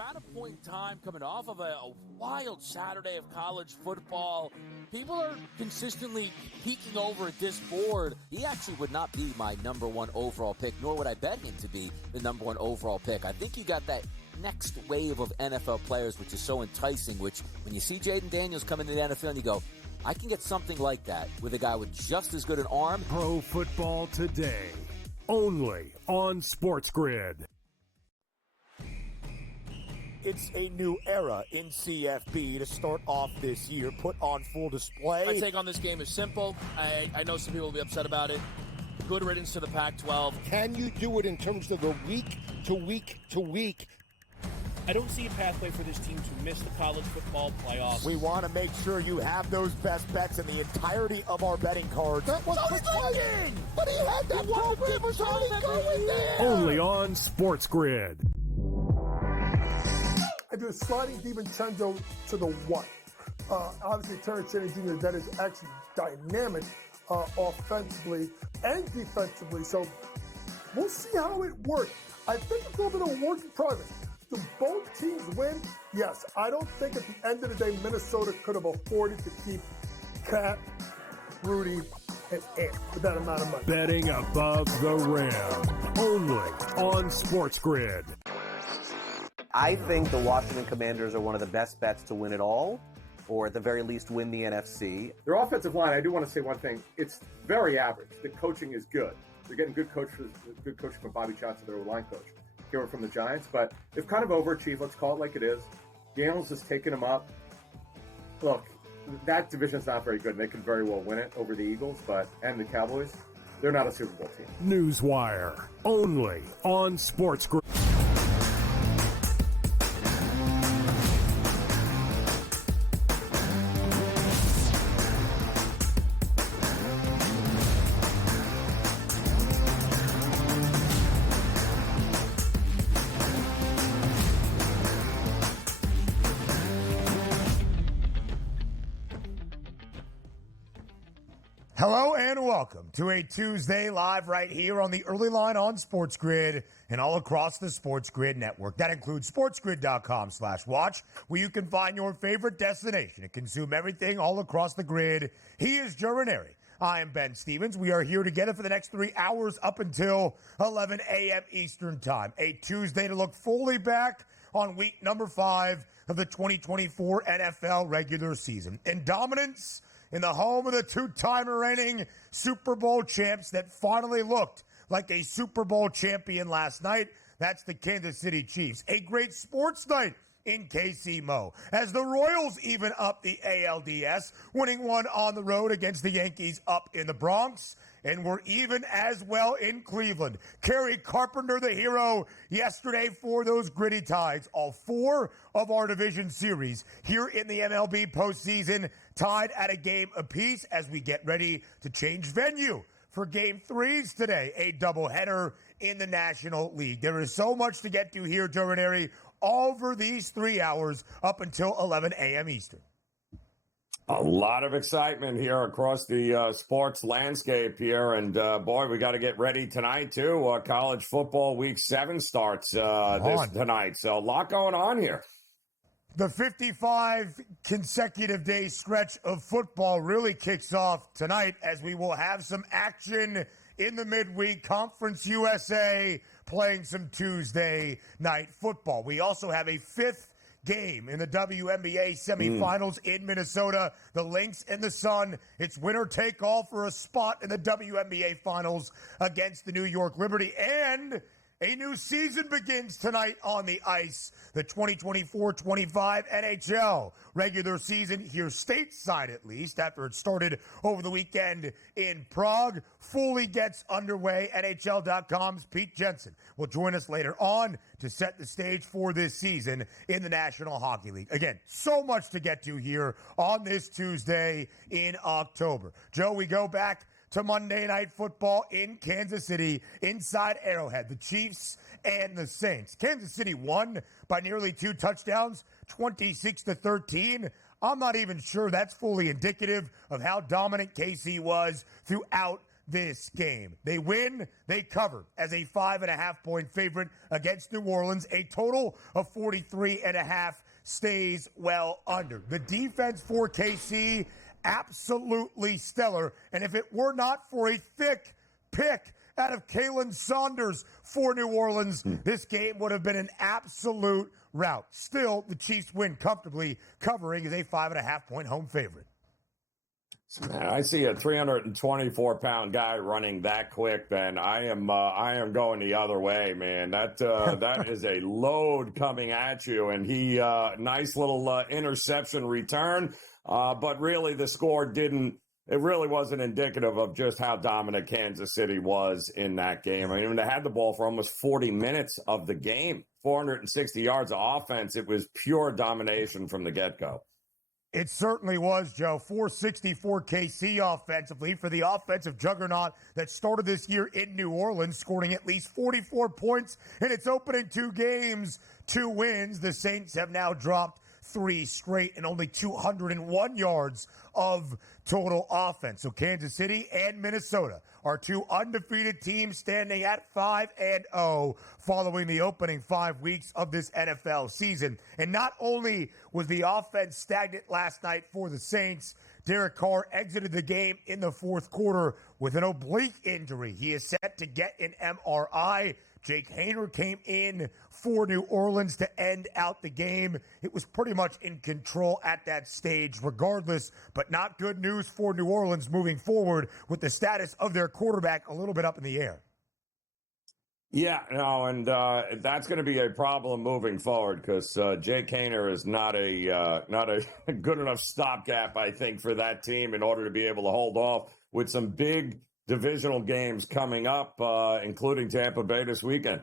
at a point in time coming off of a wild Saturday of college football. People are consistently peeking over at this board. He actually would not be my number one overall pick, nor would I bet him to be the number one overall pick. I think you got that next wave of NFL players, which is so enticing, which when you see Jaden Daniels come into the NFL and you go, I can get something like that with a guy with just as good an arm. Pro Football Today, only on SportsGrid. It's a new era in CFB to start off this year, put on full display. My take on this game is simple. I know some people will be upset about it. Good riddance to the Pac-12. Can you do it in terms of the week to week to week? I don't see a pathway for this team to miss the college football playoffs. We want to make sure you have those best bets in the entirety of our betting cards. That was thinking, but he had that program was already going there. Only on SportsGrid. I do a sliding DiVincenzo to the one. Obviously, Terrence Shannon Jr., that is actually dynamic offensively and defensively. So we'll see how it works. I think it's a little bit of a work in progress. Do both teams win? Yes. I don't think at the end of the day, Minnesota could have afforded to keep Cat, Rudy, and Ant for that amount of money. Betting above the rim. Only on SportsGrid. I think the Washington Commanders are one of the best bets to win it all, or at the very least win the NFC. Their offensive line, I do want to say one thing. It's very average. The coaching is good. They're getting good coaching from Bobby Johnson, their line coach, here from the Giants. But they've kind of overachieved. Let's call it like it is. Daniels has taken them up. Look, that division's not very good, and they can very well win it over the Eagles and the Cowboys. They're not a Super Bowl team. Newswire. Only on SportsGrid. Hello and welcome to a Tuesday live right here on the early line on SportsGrid and all across the SportsGrid network. That includes sportsgrid.com/watch, where you can find your favorite destination and consume everything all across the grid. He is Joe Ranieri. I am Ben Stevens. We are here together for the next 3 hours up until 11 a.m. Eastern Time. A Tuesday to look fully back on week number 5 of the 2024 NFL regular season. In dominance, in the home of the two-time reigning Super Bowl champs that finally looked like a Super Bowl champion last night. That's the Kansas City Chiefs. A great sports night in KC Mo, as the Royals even up the ALDS, winning one on the road against the Yankees up in the Bronx. And we're even as well in Cleveland. Kerry Carpenter, the hero, yesterday for those gritty Tides. All 4 of our division series here in the MLB postseason tied at a game apiece as we get ready to change venue for Game 3s today, a doubleheader in the National League. There is so much to get to here, Joe Ranieri, over these 3 hours up until 11 a.m. Eastern. A lot of excitement here across the sports landscape here. And, boy, we got to get ready tonight, too. College football week 7 starts tonight. So a lot going on here. The 55 consecutive day stretch of football really kicks off tonight as we will have some action in the midweek. Conference USA playing some Tuesday night football. We also have a 5th game in the WNBA semifinals in Minnesota. The Lynx and the Sun. It's winner take all for a spot in the WNBA finals against the New York Liberty. And a new season begins tonight on the ice. The 2024-25 NHL regular season here stateside, at least, after it started over the weekend in Prague, fully gets underway. NHL.com's Pete Jensen will join us later on to set the stage for this season in the National Hockey League. Again, so much to get to here on this Tuesday in October. Joe, we go back to Monday Night Football in Kansas City inside Arrowhead. The Chiefs and the Saints. Kansas City won by nearly 2 touchdowns, 26-13. I'm not even sure that's fully indicative of how dominant KC was throughout this game. They win, they cover as a 5.5-point favorite against New Orleans. A total of 43.5 stays well under. The defense for KC, absolutely stellar. And if it were not for a thick pick out of Kalen Saunders for New Orleans, this game would have been an absolute rout. Still, the Chiefs win comfortably, covering as a 5.5-point home favorite. Man, I see a 324-pound guy running that quick, Ben. I am going the other way, man. That is a load coming at you, and he nice little interception return, but really the score didn't. It really wasn't indicative of just how dominant Kansas City was in that game. I mean, they had the ball for almost 40 minutes of the game, 460 yards of offense. It was pure domination from the get-go. It certainly was, Joe. 464 KC offensively for the offensive juggernaut that started this year in New Orleans, scoring at least 44 points in its opening 2 games, 2 wins. The Saints have now dropped 3 straight and only 201 yards of total offense. So Kansas City and Minnesota are 2 undefeated teams standing at 5-0 following the opening 5 weeks of this NFL season. And not only was the offense stagnant last night for the Saints, Derek Carr exited the game in the 4th quarter with an oblique injury. He is set to get an MRI. Jake Haener came in for New Orleans to end out the game. It was pretty much in control at that stage regardless, but not good news for New Orleans moving forward with the status of their quarterback a little bit up in the air. Yeah, no, and that's going to be a problem moving forward because Jake Haener is not a good enough stopgap, I think, for that team in order to be able to hold off with some big divisional games coming up, including Tampa Bay this weekend.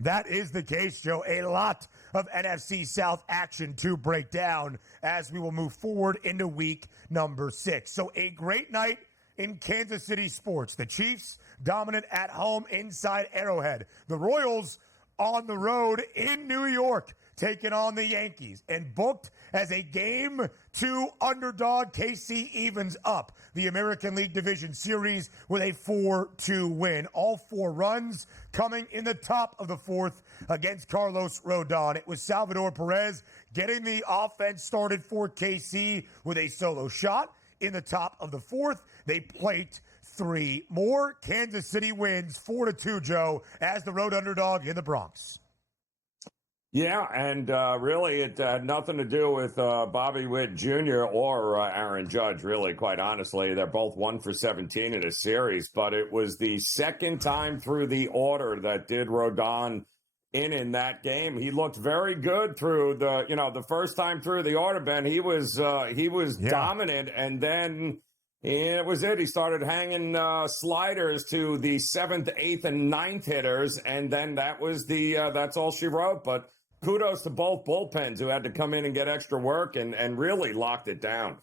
That is the case, Joe. A lot of NFC South action to break down as we will move forward into week number 6. So a great night in Kansas City sports. The Chiefs dominant at home inside Arrowhead. The Royals on the road in New York, taking on the Yankees, and booked as a Game 2 underdog. KC evens up the American League Division Series with a 4-2 win. All 4 runs coming in the top of the 4th against Carlos Rodon. It was Salvador Perez getting the offense started for KC with a solo shot in the top of the 4th. They plate 3 more. Kansas City wins 4-2, Joe, as the road underdog in the Bronx. Yeah, and really it had nothing to do with Bobby Witt Jr. or Aaron Judge, really, quite honestly. They're both 1 for 17 in a series, but it was the second time through the order that did Rodon in that game. He looked very good through the first time through the order, Ben. He was dominant, and then it was it. He started hanging sliders to the 7th, 8th, and 9th hitters, and then that was that's all she wrote. But kudos to both bullpens who had to come in and get extra work and really locked it down.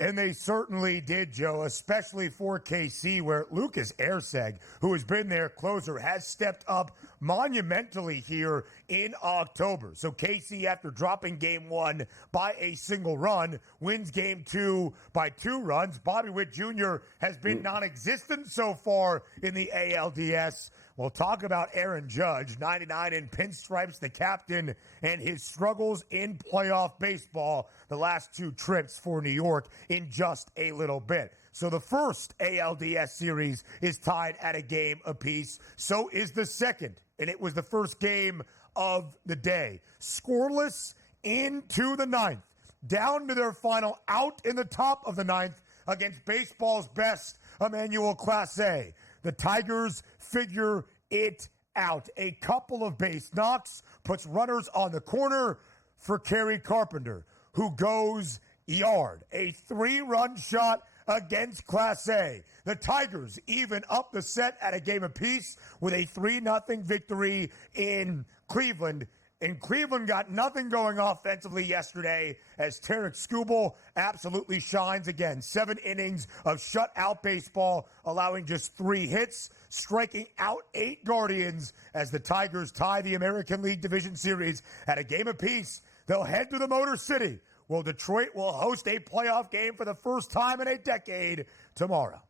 And they certainly did, Joe, especially for KC, where Lucas Erceg, who has been their closer, has stepped up monumentally here in October. So KC, after dropping Game 1 by a single run, wins Game 2 by 2 runs. Bobby Witt Jr. has been non-existent so far in the ALDS. We'll talk about Aaron Judge, 99 in pinstripes, the captain, and his struggles in playoff baseball the last 2 trips for New York in just a little bit. So the first ALDS series is tied at a game apiece. So is the second, and it was the first game of the day. Scoreless into the 9th, down to their final out in the top of the 9th against baseball's best, Emmanuel Clase. The Tigers figure it out. A couple of base knocks puts runners on the corner for Kerry Carpenter, who goes yard. A 3-run shot against Clase. The Tigers even up the set at a game apiece with a 3-0 victory in Cleveland. And Cleveland got nothing going offensively yesterday as Tarek Skubal absolutely shines again. 7 innings of shutout baseball, allowing just 3 hits, striking out 8 Guardians as the Tigers tie the American League Division Series at a game apiece. They'll head to the Motor City, where Detroit will host a playoff game for the first time in a decade tomorrow.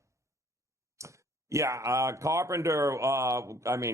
Yeah, Carpenter,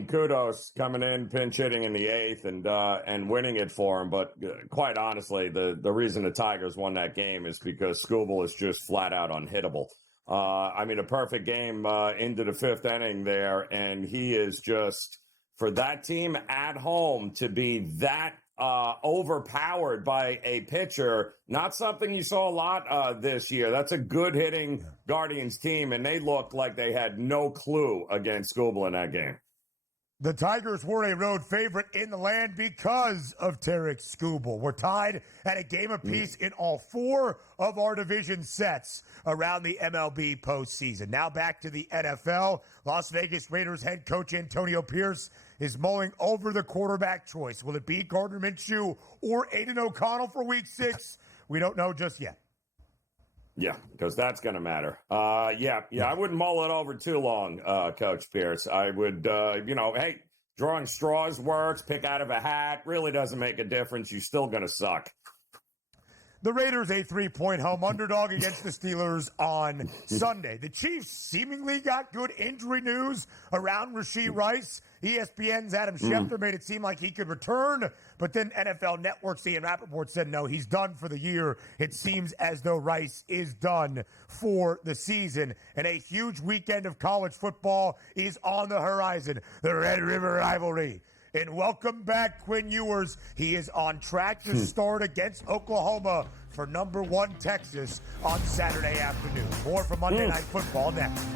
kudos coming in, pinch hitting in the eighth and winning it for him. But quite honestly, the reason the Tigers won that game is because Skubal is just flat out unhittable. A perfect game into the fifth inning there, and he is just, for that team at home to be that overpowered by a pitcher, not something you saw a lot this year. That's a good hitting Guardians team, and they looked like they had no clue against Skubal in that game. The Tigers were a road favorite in the land because of Tarek Skubal. We're tied at a game apiece in all four of our division sets around the MLB postseason. Now back to the NFL. Las Vegas Raiders head coach Antonio Pierce is mulling over the quarterback choice. Will it be Gardner Minshew or Aiden O'Connell for Week 6? We don't know just yet. Yeah, because that's going to matter. I wouldn't mull it over too long, Coach Pierce. I would, hey, drawing straws works, pick out of a hat, really doesn't make a difference. You're still going to suck. The Raiders a 3-point home underdog against the Steelers on Sunday. The Chiefs seemingly got good injury news around Rashee Rice. ESPN's Adam Schefter made it seem like he could return, but then NFL Network's Ian Rappaport said no, he's done for the year. It seems as though Rice is done for the season, and a huge weekend of college football is on the horizon. The Red River rivalry. And welcome back, Quinn Ewers. He is on track to start against Oklahoma for number 1 Texas on Saturday afternoon. More from Monday Night Football next.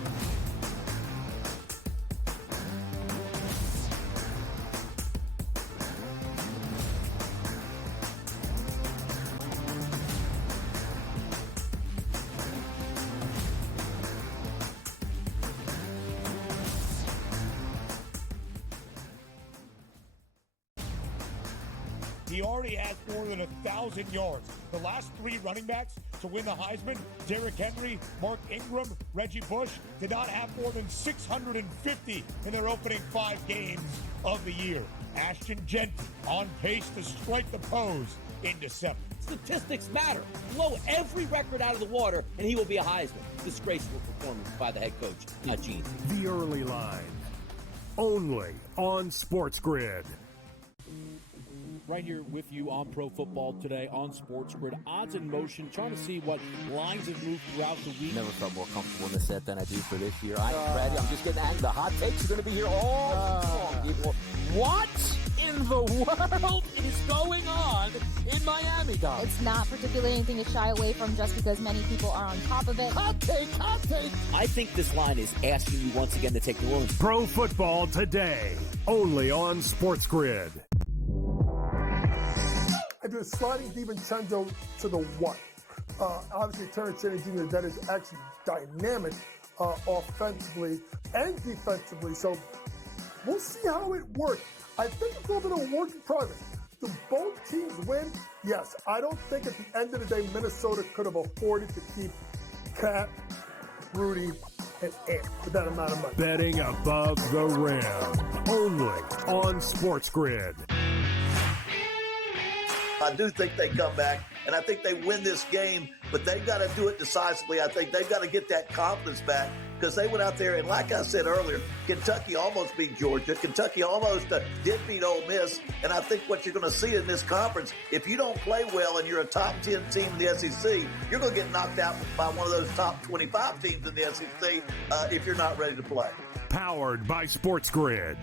He already has more than 1,000 yards. The last 3 running backs to win the Heisman, Derrick Henry, Mark Ingram, Reggie Bush, did not have more than 650 in their opening 5 games of the year. Ashton Jeanty on pace to strike the pose in December. Statistics matter. Blow every record out of the water, and he will be a Heisman. Disgraceful performance by the head coach, not Gene. The Early Line, only on SportsGrid. Right here with you on Pro Football Today on SportsGrid. Odds in motion, trying to see what lines have moved throughout the week. Never felt more comfortable in the set than I do for this year. I am ready. I'm just getting angry. The hot takes are going to be here all long, people. What in the world is going on in Miami, guys? It's not particularly anything to shy away from just because many people are on top of it. Hot take, hot take. I think this line is asking you once again to take New Orleans. Pro Football Today, only on SportsGrid. I do a sliding DiVincenzo to the 1. Obviously, Terrence Shannon Jr., that is actually dynamic offensively and defensively. So we'll see how it works. I think it's a little bit of a work in progress. Do both teams win? Yes. I don't think at the end of the day, Minnesota could have afforded to keep Cat, Rudy, and Ant for that amount of money. Betting above the rim, only on SportsGrid. I do think they come back, and I think they win this game, but they've got to do it decisively. I think they've got to get that confidence back because they went out there, and like I said earlier, Kentucky almost beat Georgia. Kentucky almost did beat Ole Miss, and I think what you're going to see in this conference, if you don't play well and you're a top 10 team in the SEC, you're going to get knocked out by one of those top 25 teams in the SEC if you're not ready to play. Powered by SportsGrid.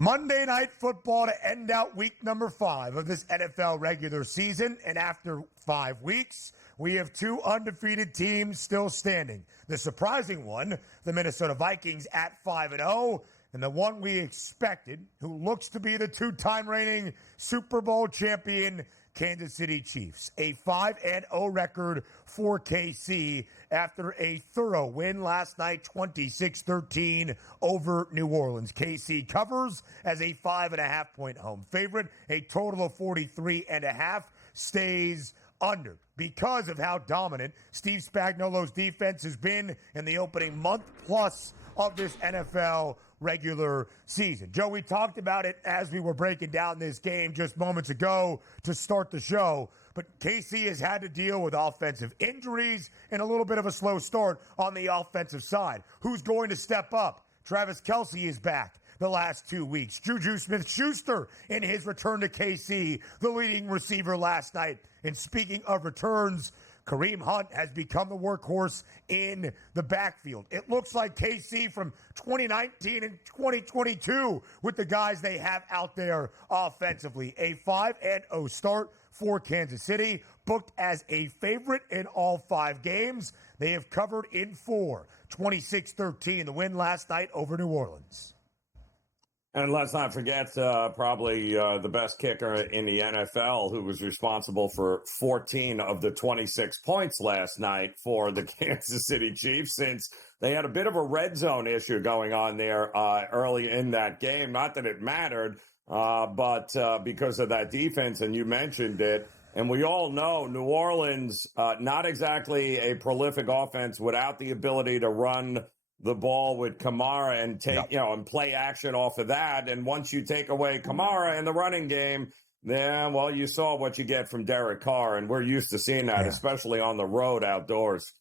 Monday Night Football to end out week number 5 of this NFL regular season. And after 5 weeks, we have 2 undefeated teams still standing. The surprising one, the Minnesota Vikings at 5-0, and the one we expected, who looks to be the 2-time reigning Super Bowl champion, Kansas City Chiefs. A 5-0 record for KC after a thorough win last night, 26-13 over New Orleans. KC covers as a 5.5-point home favorite. A total of 43.5 stays under because of how dominant Steve Spagnuolo's defense has been in the opening month plus of this NFL regular season. Joe, we talked about it as we were breaking down this game just moments ago to start the show, but KC has had to deal with offensive injuries and a little bit of a slow start on the offensive side. Who's going to step up? Travis Kelce is back the last 2 weeks. Juju Smith-Schuster in his return to KC, the leading receiver last night. And speaking of returns, Kareem Hunt has become the workhorse in the backfield. It looks like KC from 2019 and 2022 with the guys they have out there offensively. A 5-0 start for Kansas City, booked as a favorite in all 5 games. They have covered in 4, 26-13, the win last night over New Orleans. And let's not forget probably the best kicker in the NFL, who was responsible for 14 of the 26 points last night for the Kansas City Chiefs, since they had a bit of a red zone issue going on there early in that game. Not that it mattered, but because of that defense, and you mentioned it. And we all know New Orleans, not exactly a prolific offense without the ability to run the ball with Kamara and take, and play action off of that. And once you take away Kamara in the running game, then, well, you saw what you get from Derek Carr, and we're used to seeing that, especially on the road outdoors.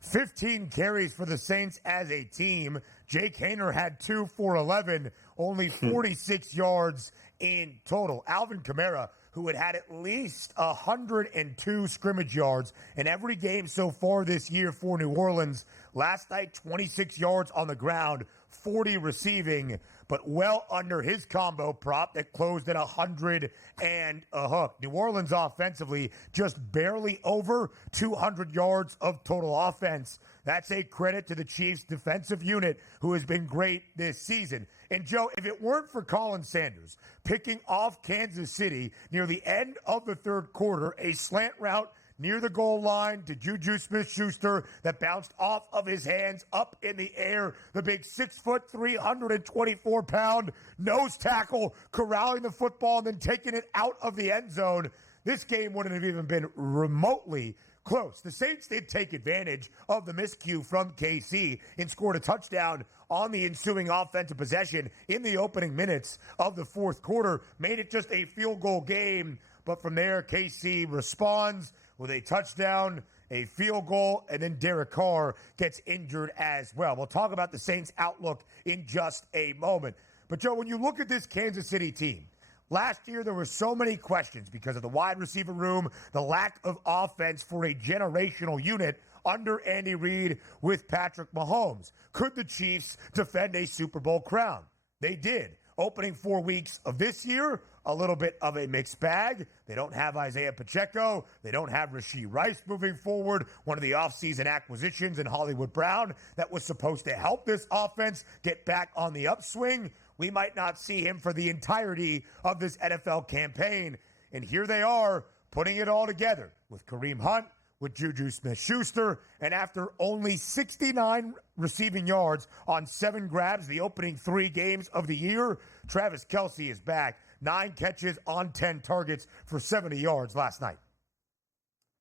15 carries for the Saints as a team. Jake Haener had 2 for 11, only 46 yards in total. Alvin Kamara, who had at least 102 scrimmage yards in every game so far this year for New Orleans. Last night, 26 yards on the ground, 40 receiving, but well under his combo prop that closed at 100 and a hook. New Orleans offensively just barely over 200 yards of total offense. That's a credit to the Chiefs' defensive unit, who has been great this season. And, Joe, if it weren't for Colin Sanders picking off Kansas City near the end of the third quarter, a slant route near the goal line to Juju Smith-Schuster that bounced off of his hands up in the air. The big 6', 324-pound nose tackle corralling the football and then taking it out of the end zone. This game wouldn't have even been remotely close. The Saints did take advantage of the miscue from KC and scored a touchdown on the ensuing offensive possession in the opening minutes of the fourth quarter. Made it just a field goal game, but from there, KC responds with a touchdown, a field goal, and then Derek Carr gets injured as well. We'll talk about the Saints' outlook in just a moment. But, Joe, when you look at this Kansas City team, last year there were so many questions because of the wide receiver room, the lack of offense for a generational unit under Andy Reid with Patrick Mahomes. Could the Chiefs defend a Super Bowl crown? They did. Opening 4 weeks of this year, a little bit of a mixed bag. They don't have Isaiah Pacheco. They don't have Rashee Rice moving forward, one of the offseason acquisitions in Hollywood Brown that was supposed to help this offense get back on the upswing. We might not see him for the entirety of this NFL campaign. And here they are putting it all together with Kareem Hunt, with Juju Smith-Schuster, and after only 69 receiving yards on 7 grabs the opening 3 games of the year, Travis Kelce is back. 9 catches on 10 targets for 70 yards last night.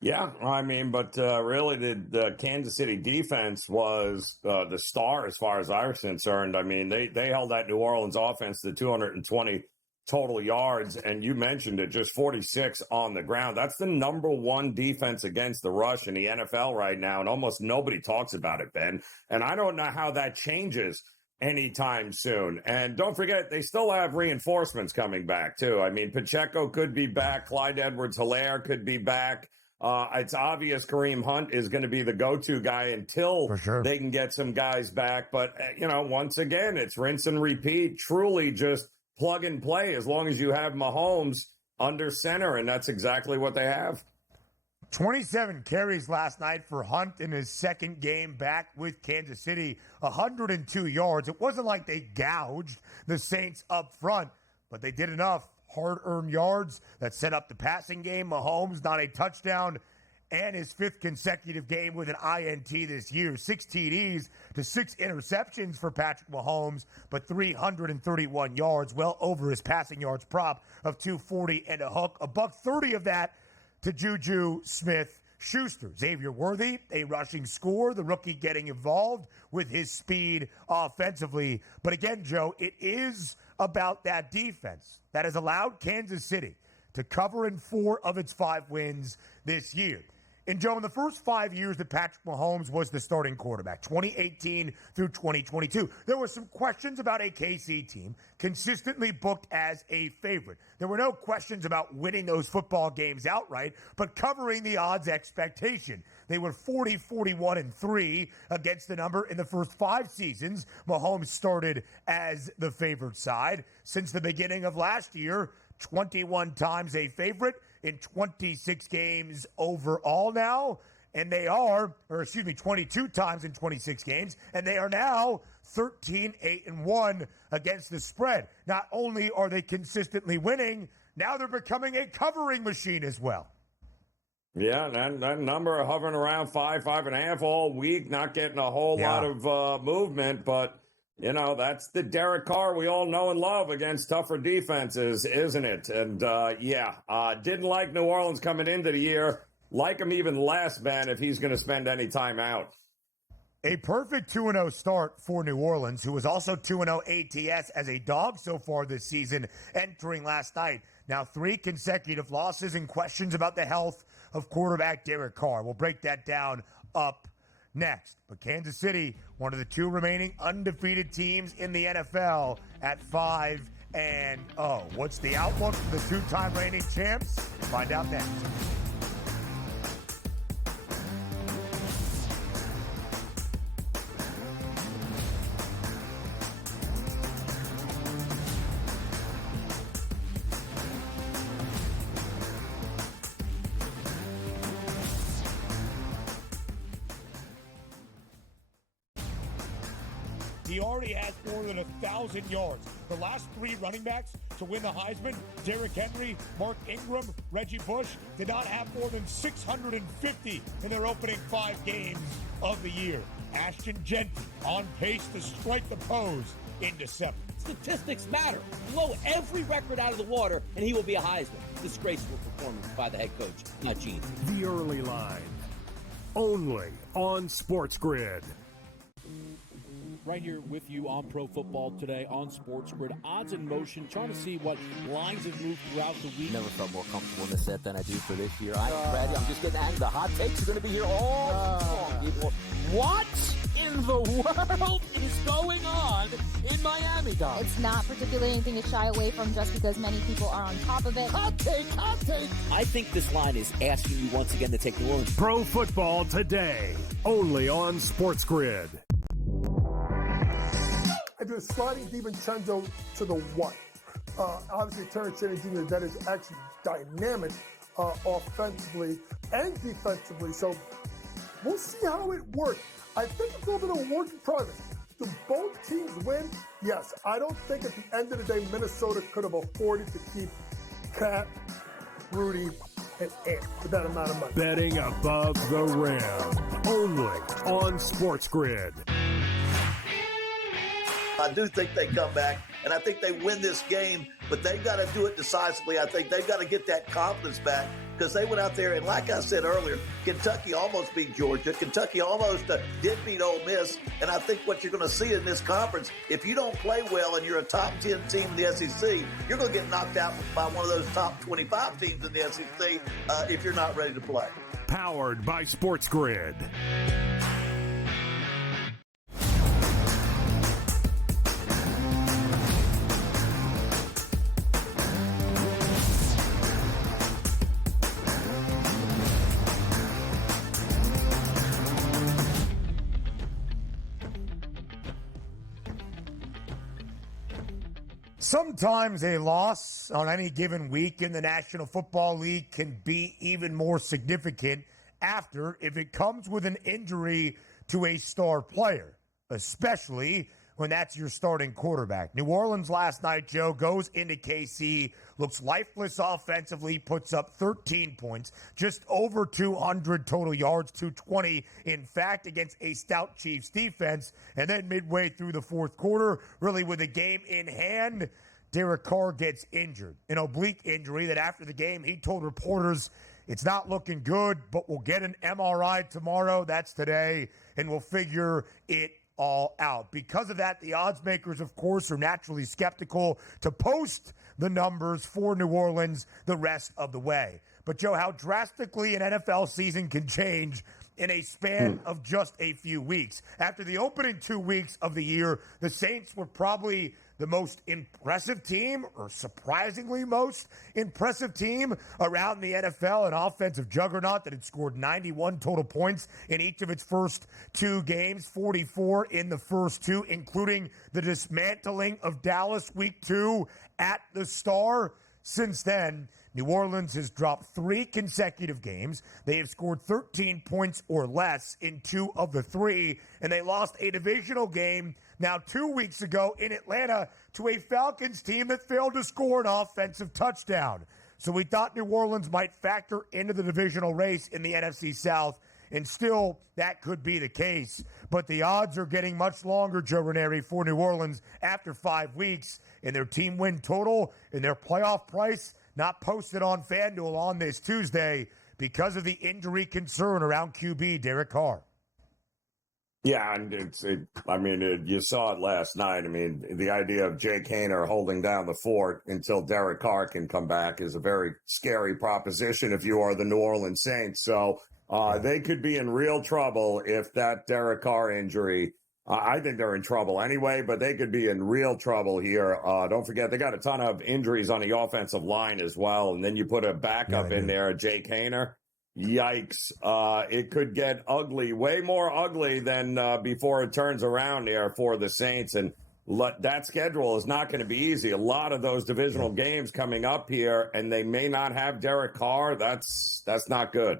Yeah, I mean, but really the Kansas City defense was the star as far as I was concerned. I mean, they held that New Orleans offense to 220 total yards, and you mentioned it, just 46 on the ground. That's the number 1 defense against the rush in the NFL right now, and almost nobody talks about it, Ben. And I don't know how that changes anytime soon. And don't forget, they still have reinforcements coming back, too. I mean, Pacheco could be back. Clyde Edwards-Helaire could be back. It's obvious Kareem Hunt is going to be the go-to guy until they can get some guys back. But, once again, it's rinse and repeat. Truly just plug and play as long as you have Mahomes under center, and that's exactly what they have. 27 carries last night for Hunt in his second game back with Kansas City, 102 yards. It wasn't like they gouged the Saints up front, but they did enough hard-earned yards that set up the passing game. Mahomes, not a touchdown, and his 5th consecutive game with an INT this year. 6 TDs to 6 interceptions for Patrick Mahomes, but 331 yards, well over his passing yards prop of 240 and a hook. $130 of that to Juju Smith-Schuster. Xavier Worthy, a rushing scorer, the rookie getting involved with his speed offensively. But again, Joe, it is about that defense that has allowed Kansas City to cover in 4 of its 5 wins this year. And, Joe, in the first 5 years that Patrick Mahomes was the starting quarterback, 2018 through 2022, there were some questions about a KC team consistently booked as a favorite. There were no questions about winning those football games outright, but covering the odds expectation. They were 40-41-3 against the number in the first 5 seasons. Mahomes started as the favored side. Since the beginning of last year, 21 times a favorite in 26 games overall now. And they are, 22 times in 26 games. And they are now 13-8-1 against the spread. Not only are they consistently winning, now they're becoming a covering machine as well. Yeah, that number hovering around 5.5 all week, not getting a whole lot of movement, but you know, that's the Derek Carr we all know and love against tougher defenses, isn't it? And, didn't like New Orleans coming into the year. Like him even less, Ben, if he's going to spend any time out. A perfect 2-0 start for New Orleans, who was also 2-0 ATS as a dog so far this season, entering last night. Now 3 consecutive losses and questions about the health of quarterback Derek Carr. We'll break that down up next. But Kansas City, one of the 2 remaining undefeated teams in the NFL at 5-0. What's the outlook for the 2-time reigning champs? Find out next. He already has more than 1,000 yards. The last 3 running backs to win the Heisman, Derrick Henry, Mark Ingram, Reggie Bush, did not have more than 650 in their opening 5 games of the year. Ashton Genty on pace to strike the pose in December. Statistics matter. Blow every record out of the water, and he will be a Heisman. Disgraceful performance by the head coach, not Gene. The Early Line, only on SportsGrid. Right here with you on Pro Football Today on SportsGrid. Odds in motion, trying to see what lines have moved throughout the week. Never felt more comfortable in this set than I do for this year. I'm ready. I'm just getting angry. The hot takes are going to be here all long, people. What in the world is going on in Miami, Dom? It's not particularly anything to shy away from just because many people are on top of it. Hot take, hot take. I think this line is asking you once again to take New Orleans. Pro Football Today, only on SportsGrid. I do a sliding DiVincenzo to the 1. Obviously, Terrence Shannon Jr., that is actually dynamic offensively and defensively. So we'll see how it works. I think it's a little bit of a work in progress. Do both teams win? Yes. I don't think at the end of the day, Minnesota could have afforded to keep Cat, Rudy, and Ant for that amount of money. Betting above the rim, only on SportsGrid. I do think they come back, and I think they win this game, but they've got to do it decisively. I think they've got to get that confidence back because they went out there, and like I said earlier, Kentucky almost beat Georgia. Kentucky almost did beat Ole Miss, and I think what you're going to see in this conference, if you don't play well and you're a top 10 team in the SEC, you're going to get knocked out by one of those top 25 teams in the SEC if you're not ready to play. Powered by SportsGrid. Sometimes a loss on any given week in the National Football League can be even more significant after if it comes with an injury to a star player, especially when that's your starting quarterback. New Orleans last night, Joe, goes into KC, looks lifeless offensively, puts up 13 points, just over 200 total yards, 220 in fact, against a stout Chiefs defense. And then midway through the fourth quarter, really with the game in hand, Derek Carr gets injured, an oblique injury that after the game he told reporters It's not looking good, but we'll get an MRI tomorrow. That's today, and we'll figure it all out. Because of that, the odds makers, of course, are naturally skeptical to post the numbers for New Orleans the rest of the way. But, Joe, how drastically an NFL season can change in a span of just a few weeks. After the opening 2 weeks of the year, the Saints were probably the most impressive team, or surprisingly most impressive team around the NFL, an offensive juggernaut that had scored 91 total points in each of its first 2 games, 44 in the first 2, including the dismantling of Dallas week 2 at the Star. Since then, New Orleans has dropped 3 consecutive games. They have scored 13 points or less in 2 of the 3, and they lost a divisional game now 2 weeks ago in Atlanta to a Falcons team that failed to score an offensive touchdown. So we thought New Orleans might factor into the divisional race in the NFC South, and still that could be the case. But the odds are getting much longer, Joe Ranieri, for New Orleans after 5 weeks, and their team win total and their playoff price not posted on FanDuel on this Tuesday because of the injury concern around QB Derek Carr. Yeah, and you saw it last night. I mean, the idea of Jake Haener holding down the fort until Derek Carr can come back is a very scary proposition if you are the New Orleans Saints. So they could be in real trouble if that Derek Carr injury. I think they're in trouble anyway, but they could be in real trouble here. Don't forget, they got a ton of injuries on the offensive line as well. And then you put a backup in there, Jake Haener. Yikes. It could get ugly, way more ugly than before it turns around there for the Saints. And that schedule is not going to be easy. A lot of those divisional games coming up here, and they may not have Derek Carr. That's not good.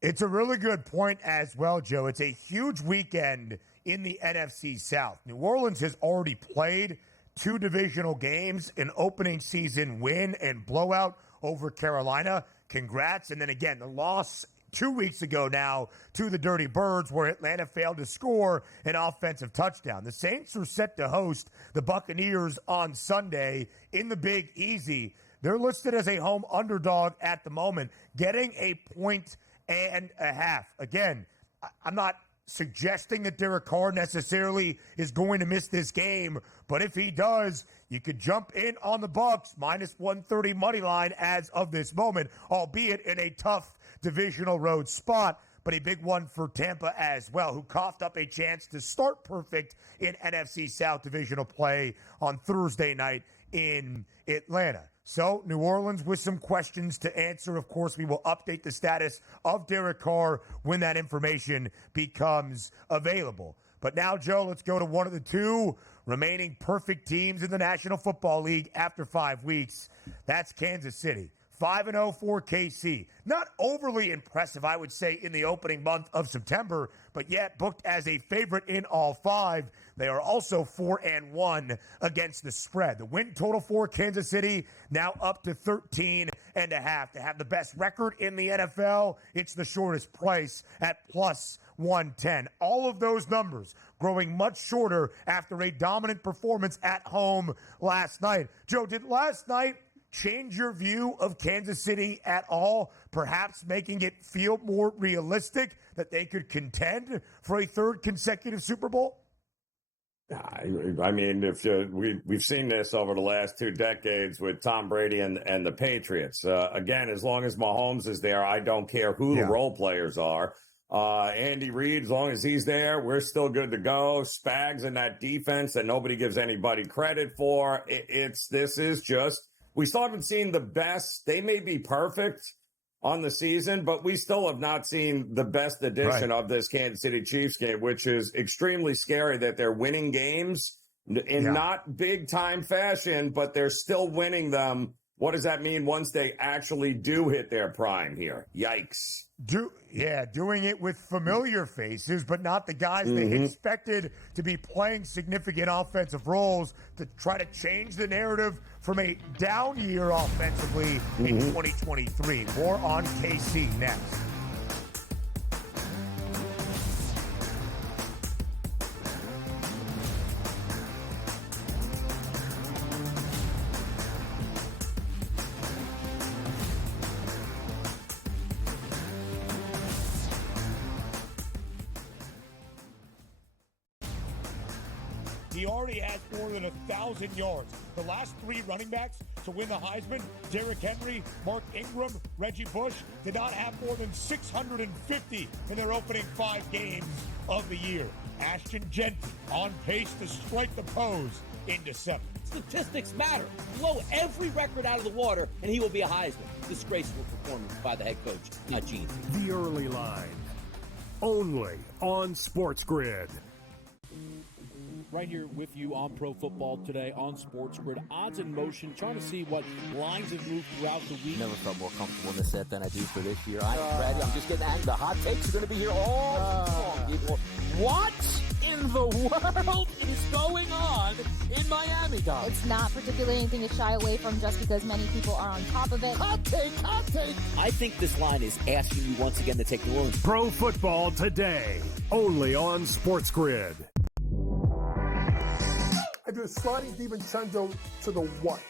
It's a really good point as well, Joe. It's a huge weekend in the NFC South. New Orleans has already played 2 divisional games, an opening season win and blowout over Carolina. Congrats. And then again, the loss 2 weeks ago now to the Dirty Birds, where Atlanta failed to score an offensive touchdown. The Saints are set to host the Buccaneers on Sunday in the Big Easy. They're listed as a home underdog at the moment, getting a 1.5. Again, I'm not suggesting that Derek Carr necessarily is going to miss this game, but if he does, you could jump in on the Bucs minus 130 money line as of this moment, albeit in a tough divisional road spot, but a big one for Tampa as well, who coughed up a chance to start perfect in NFC South divisional play on Thursday night in Atlanta. So, New Orleans with some questions to answer. Of course, we will update the status of Derek Carr when that information becomes available. But now, Joe, let's go to one of the 2 remaining perfect teams in the National Football League after 5 weeks. That's Kansas City. 5-0 for KC. Not overly impressive, I would say, in the opening month of September, but yet booked as a favorite in all 5. They are also 4-1 against the spread. The win total for Kansas City now up to 13.5. To have the best record in the NFL, it's the shortest price at plus 110. All of those numbers growing much shorter after a dominant performance at home last night. Joe, did last night change your view of Kansas City at all, perhaps making it feel more realistic that they could contend for a 3rd consecutive Super Bowl? I mean, if we've seen this over the last 2 decades with Tom Brady and the Patriots. Again, as long as Mahomes is there, I don't care who the role players are. Andy Reid, as long as he's there, we're still good to go. Spags in that defense that nobody gives anybody credit for. This is just, we still haven't seen the best. They may be perfect on the season, but we still have not seen the best edition of this Kansas City Chiefs game, which is extremely scary that they're winning games in not big-time fashion, but they're still winning them. What does that mean once they actually do hit their prime here? Yikes. Doing it with familiar faces, but not the guys they expected to be playing significant offensive roles to try to change the narrative from a down year offensively in 2023. More on KC next. He already has more than 1,000 yards. The last 3 running backs to win the Heisman, Derrick Henry, Mark Ingram, Reggie Bush, did not have more than 650 in their opening 5 games of the year. Ashton Jeanty on pace to strike the pose in December. Statistics matter. Blow every record out of the water, and he will be a Heisman. Disgraceful performance by the head coach, not Gene. The Early Line, only on SportsGrid. Right here with you on Pro Football Today on SportsGrid. Odds in motion, trying to see what lines have moved throughout the week. Never felt more comfortable in this set than I do for this year. I am ready. I'm just getting angry. The hot takes are going to be here all long, people. What in the world is going on in Miami, guys? It's not particularly anything to shy away from just because many people are on top of it. Hot take, hot take. I think this line is asking you once again to take New Orleans. Pro Football Today, only on SportsGrid. I do a sliding DiVincenzo to the what?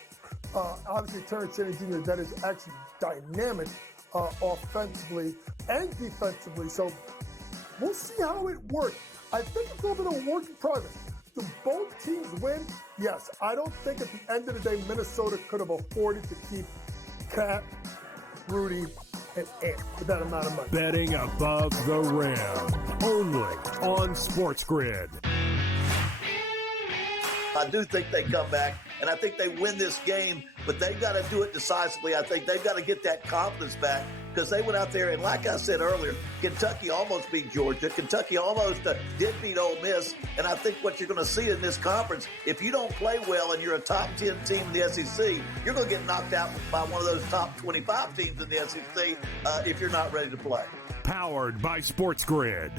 Obviously, Terrence Shannon Jr., that is actually dynamic offensively and defensively. So we'll see how it works. I think it's a little bit of a work in progress. Do both teams win? Yes. I don't think at the end of the day, Minnesota could have afforded to keep Cat, Rudy, and Ant with that amount of money. Betting above the rim, only on SportsGrid. I do think they come back, and I think they win this game, but they've got to do it decisively. I think they've got to get that confidence back because they went out there, and like I said earlier, Kentucky almost beat Georgia. Kentucky almost did beat Ole Miss, and I think what you're going to see in this conference, if you don't play well and you're a top 10 team in the SEC, you're going to get knocked out by one of those top 25 teams in the SEC if you're not ready to play. Powered by SportsGrid.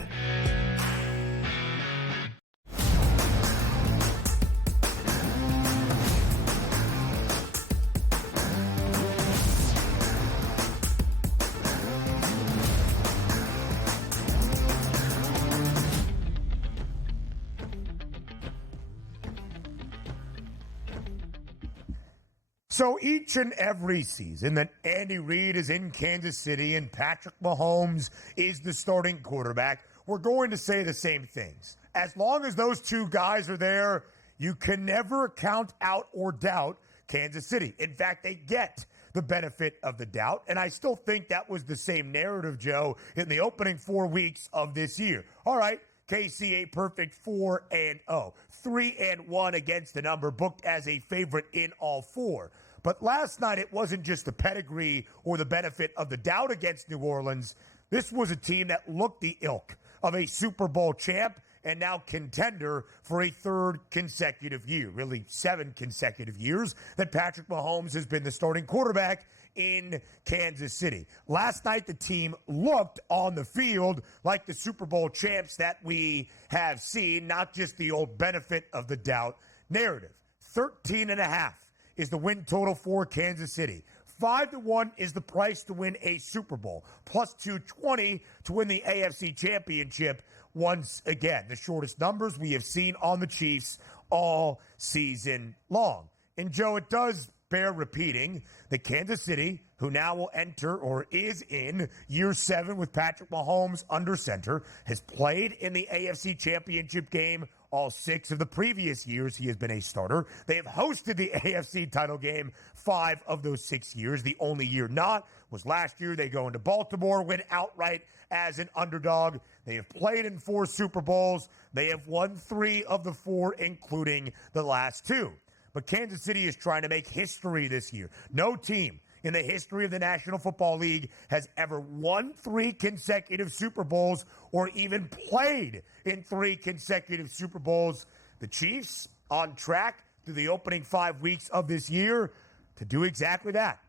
So each and every season that Andy Reid is in Kansas City and Patrick Mahomes is the starting quarterback, we're going to say the same things. As long as those two guys are there, you can never count out or doubt Kansas City. In fact, they get the benefit of the doubt, and I still think that was the same narrative, Joe, in the opening 4 weeks of this year. All right, KC a perfect 4-0, 3-1 against the number, booked as a favorite in all 4. But last night, it wasn't just the pedigree or the benefit of the doubt against New Orleans. This was a team that looked the ilk of a Super Bowl champ and now contender for a 3rd consecutive year, really 7 consecutive years that Patrick Mahomes has been the starting quarterback in Kansas City. Last night, the team looked on the field like the Super Bowl champs that we have seen, not just the old benefit of the doubt narrative. 13.5 is the win total for Kansas City. 5-1 is the price to win a Super Bowl, plus 220 to win the AFC Championship once again. The shortest numbers we have seen on the Chiefs all season long. And, Joe, it does bear repeating that Kansas City, who now will enter or is in year 7 with Patrick Mahomes under center, has played in the AFC Championship game all 6 of the previous years he has been a starter. They have hosted the AFC title game 5 of those 6 years. The only year not was last year. They go into Baltimore, win outright as an underdog. They have played in 4 Super Bowls. They have won 3 of the 4, including the last 2. But Kansas City is trying to make history this year. No team in the history of the National Football League has ever won 3 consecutive Super Bowls or even played in 3 consecutive Super Bowls. The Chiefs on track through the opening 5 weeks of this year to do exactly that.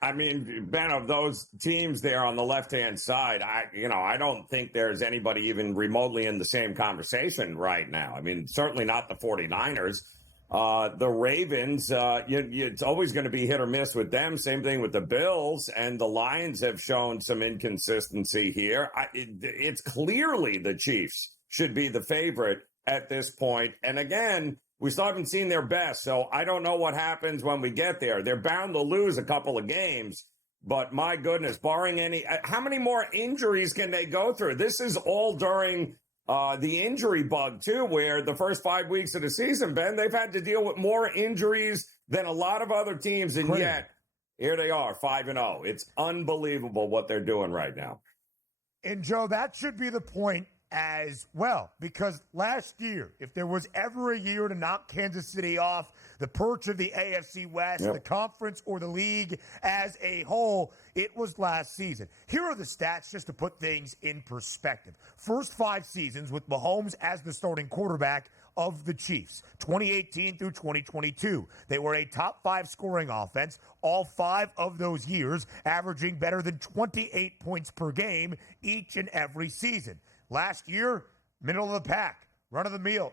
I mean, Ben, of those teams there on the left-hand side, I don't think there's anybody even remotely in the same conversation right now. I mean, certainly not the 49ers. The Ravens, it's always going to be hit or miss with them. Same thing with the Bills, and the Lions have shown some inconsistency here. It's clearly the Chiefs should be the favorite at this point. And again, we still haven't seen their best, so I don't know what happens when we get there. They're bound to lose a couple of games, but my goodness, barring any, how many more injuries can they go through? This is all during the injury bug, too, where the first 5 weeks of the season, Ben, they've had to deal with more injuries than a lot of other teams, and yet here they are, 5-0. It's unbelievable what they're doing right now. And, Joe, that should be the point as well, because last year, if there was ever a year to knock Kansas City off the perch of the AFC West, the conference, or the league as a whole, it was last season. Here are the stats just to put things in perspective. First 5 seasons with Mahomes as the starting quarterback of the Chiefs, 2018 through 2022. They were a top 5 scoring offense all 5 of those years, averaging better than 28 points per game each and every season. Last year, middle of the pack, run of the mill,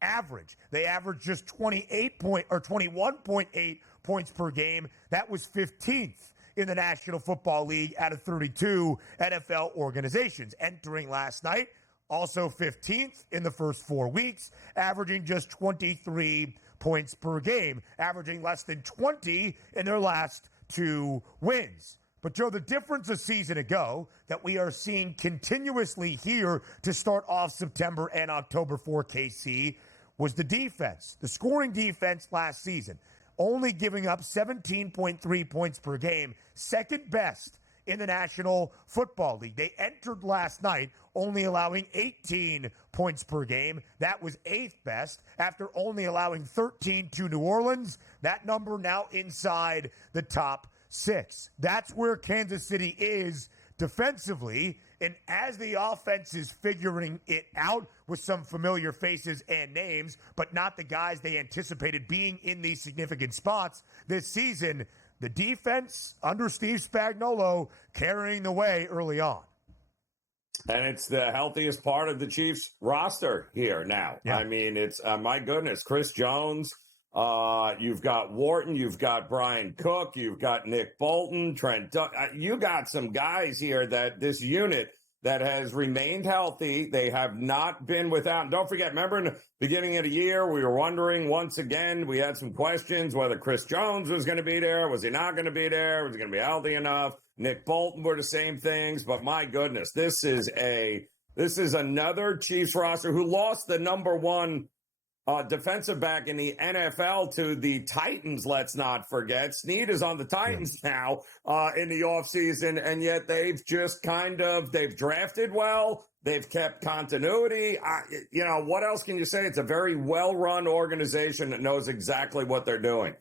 average. They averaged just 21.8 points per game. That was 15th in the National Football League out of 32 NFL organizations. Entering last night, also 15th in the first 4 weeks, averaging just 23 points per game, averaging less than 20 in their last 2 wins. But, Joe, the difference a season ago that we are seeing continuously here to start off September and October for KC was the defense. The scoring defense last season, only giving up 17.3 points per game, second best in the National Football League. They entered last night only allowing 18 points per game. That was 8th best after only allowing 13 to New Orleans. That number now inside the top 6. That's where Kansas City is defensively. And as the offense is figuring it out with some familiar faces and names, but not the guys they anticipated being in these significant spots this season, the defense under Steve Spagnuolo carrying the way early on. And it's the healthiest part of the Chiefs roster here now. Yeah. I mean, it's, my goodness, Chris Jones, you've got Wharton, you've got Brian Cook, you've got Nick Bolton, Trent, you got some guys here that this unit that has remained healthy. They have not been without. And don't forget, remember in the beginning of the year, we were wondering once again, we had some questions whether Chris Jones was going to be there. Was he not going to be there? Was he going to be healthy enough? Nick Bolton were the same things. But my goodness, this is another Chiefs roster who lost the number 1 defensive back in the NFL to the Titans, let's not forget. Snead is on the Titans now in the offseason, and yet they've just they've drafted well. They've kept continuity. What else can you say? It's a very well-run organization that knows exactly what they're doing.